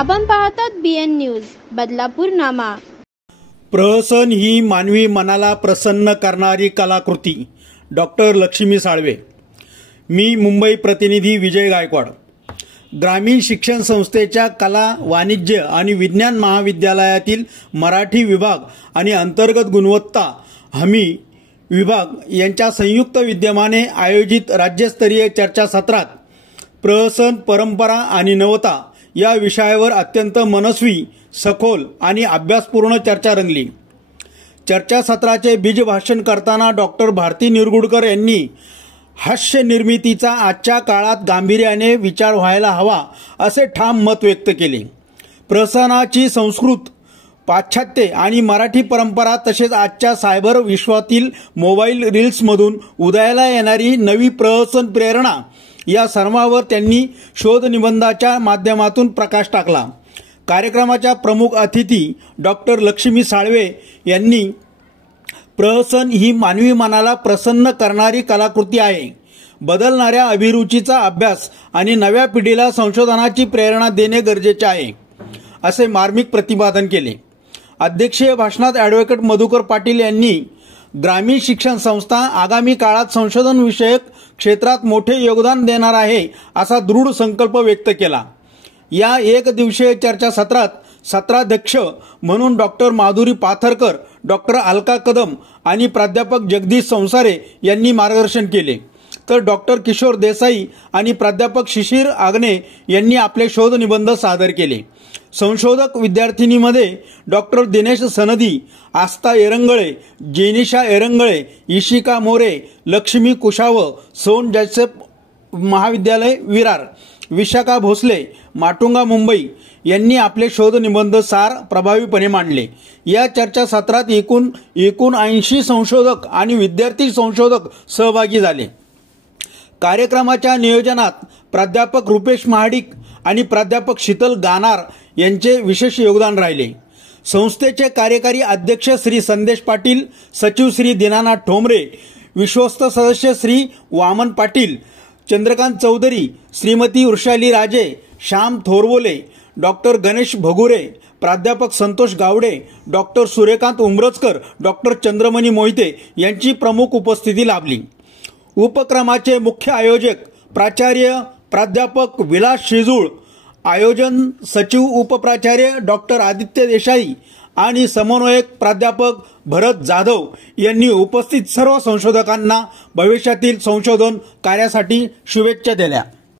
आपण पाहतात BN news Badlapur नामा। प्रहसन ही मानवी मनाला प्रसन्न करणारी कलाकृती। डॉक्टर लक्ष्मी साळवे। मी मुंबई प्रतिनिधी विजय गायकवाड। ग्रामीण शिक्षण संस्थेच्या कला, वाणिज्य आणि विज्ञान महाविद्यालयातील मराठी विभाग आणि अंतर्गत गुणवत्ता हमी विभाग यांच्या संयुक्त विद्यमाने आयोजित राज्यस्तरीय चर्चासत्रात प्रहसन, परंपरा आणि नवता या विषयावर अत्यंत मनस्वी, सखोल आणि अभ्यासपूर्ण चर्चा रंगली। चर्चासत्राचे बीजभाषण करताना डॉक्टर भारती निरगुडकर यांनी हास्य निर्मितीचा आजच्या काळात गांभीर्याने विचार व्हायला हवा असे ठाम मत व्यक्त केले। प्रहसनाची संस्कृत, पाश्चात्य आणि मराठी परंपरा तसेच आजच्या सायबर विश्वातील मोबाईल रील्समधून उदयाला येणारी नवी प्रहसन प्रेरणा या सर्वांवर त्यांनी शोध निबंधाच्या माध्यमातून प्रकाश टाकला। कार्यक्रमाच्या प्रमुख अतिथी डॉक्टर लक्ष्मी साळवे यांनी प्रहसन ही मानवी मनाला प्रसन्न करणारी कलाकृती आहे, बदलणाऱ्या अभिरुचीचा अभ्यास आणि नव्या पिढीला संशोधनाची प्रेरणा देणे गरजेचे आहे असे मार्मिक प्रतिपादन केले। अध्यक्षीय भाषणात ॲडव्होकेट मधुकर पाटील यांनी ग्रामीण शिक्षण संस्था आगामी काळात संशोधन विषयक क्षेत्रात मोठे योगदान देणार आहे असा दृढ संकल्प व्यक्त केला। या एक दिवसीय चर्चासत्रात सत्राध्यक्ष म्हणून डॉक्टर माधुरी पाथरकर, डॉक्टर अलका कदम आणि प्राध्यापक जगदीश संसारे यांनी मार्गदर्शन केले, तर डॉक्टर किशोर देसाई आणि प्राध्यापक शिशिर आग्ने यांनी आपले शोध निबंध सादर केले। संशोधक विद्यार्थिनीमध्ये डॉक्टर दिनेश सनदी, आस्था एरंगळे, जेनिशा एरंगळे, इशिका मोरे, लक्ष्मी कुशाव, सोन जॉसेफ महाविद्यालय विरार, विशाखा भोसले, माटुंगा मुंबई यांनी आपले शोध निबंध सार प्रभावीपणे मांडले। या चर्चासत्रात एकूण 80 संशोधक आणि विद्यार्थी संशोधक सहभागी झाले। कार्यक्रमाच्या नियोजनात प्राध्यापक रुपेश महाडिक आणि प्राध्यापक शीतल गानार यांचे विशेष योगदान राहिले। संस्थेचे कार्यकारी अध्यक्ष श्री संदेश पाटील, सचिव श्री दीनानाथ ठोंबरे, विश्वस्त सदस्य श्री वामन पाटील, चंद्रकांत चौधरी, श्रीमती वृषाली राजे, श्याम थोरवोले, डॉक्टर गणेश भगुरे, प्राध्यापक संतोष गावडे, डॉक्टर सूर्यकांत उमरजकर, डॉक्टर चंद्रमणी मोहिते यांची प्रमुख उपस्थिती लाभली। उपक्रमाचे मुख्य आयोजक प्राचार्य प्राध्यापक विलास शेजूळ, आयोजन सचिव उपप्राचार्य डॉक्टर आदित्य देसाई आणि समन्वयक प्राध्यापक भरत जाधव यांनी उपस्थित सर्व संशोधकांना भविष्यातील संशोधन कार्यासाठी शुभेच्छा दिल्या।